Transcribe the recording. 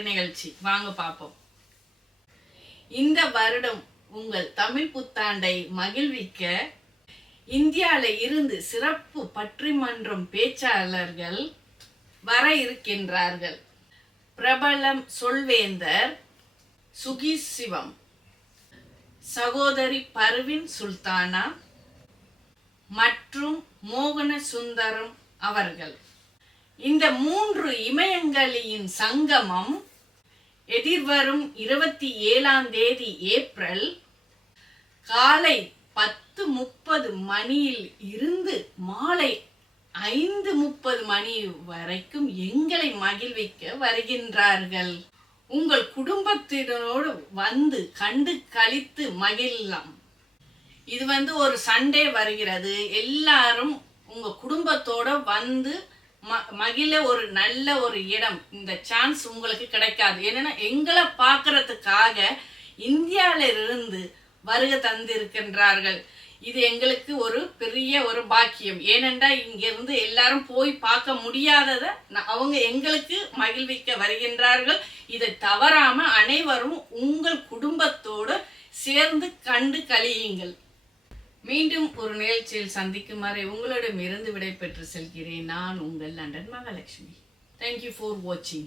புத்தாண்டு நிகழ்ச்சி வாங்க பார்ப்போம். இந்த வருடம் உங்கள் தமிழ் புத்தாண்டை மகிழ்விக்க இந்தியால இருந்து சிறப்பு பட்டிமன்றம் பேச்சாளர்கள் வர இருக்கின்றார்கள். பிரபலம் சொல்வேந்தர் சுகி சிவம், சகோதரி பர்வின் சுல்தானா மற்றும் மோகன சுந்தரம் அவர்கள். இந்த 3 இமயங்களின் சங்கமம் எதிர்வரும் 27ஆம் தேதி ஏப்ரல் காலை 10:30 மணியில் இருந்து மாலை 5:30 மணி வரைக்கும் எங்களை மகிழ்விக்க வருகின்றார்கள். உங்கள் குடும்பத்தினரோடு வந்து கண்டு கழித்து மகிழலாம். இது ஒரு சண்டே வருகிறது. எல்லாரும் உங்க குடும்பத்தோட வந்து மகிழ ஒரு நல்ல ஒரு இடம். இந்த சான்ஸ் உங்களுக்கு கிடைக்காது. ஏன்னா எங்களை பார்க்கறதுக்காக இந்தியால இருந்து வருகை தந்திருக்கின்றார்கள். இது எங்களுக்கு ஒரு பெரிய ஒரு பாக்கியம். ஏனென்றா இங்க இருந்து எல்லாரும் போய் பார்க்க முடியாதத அவங்க எங்களுக்கு மகிழ்விக்க வருகின்றார்கள். இதை தவறாம அனைவரும் உங்கள் குடும்பத்தோடு சேர்ந்து கண்டு கழியுங்கள். மீண்டும் ஒரு நிகழ்ச்சியில் சந்திக்கும் வரை உங்களிடமிருந்து விடைபெற்று செல்கிறேன். நான் உங்கள் London Mahalakshmi. Thank you for watching.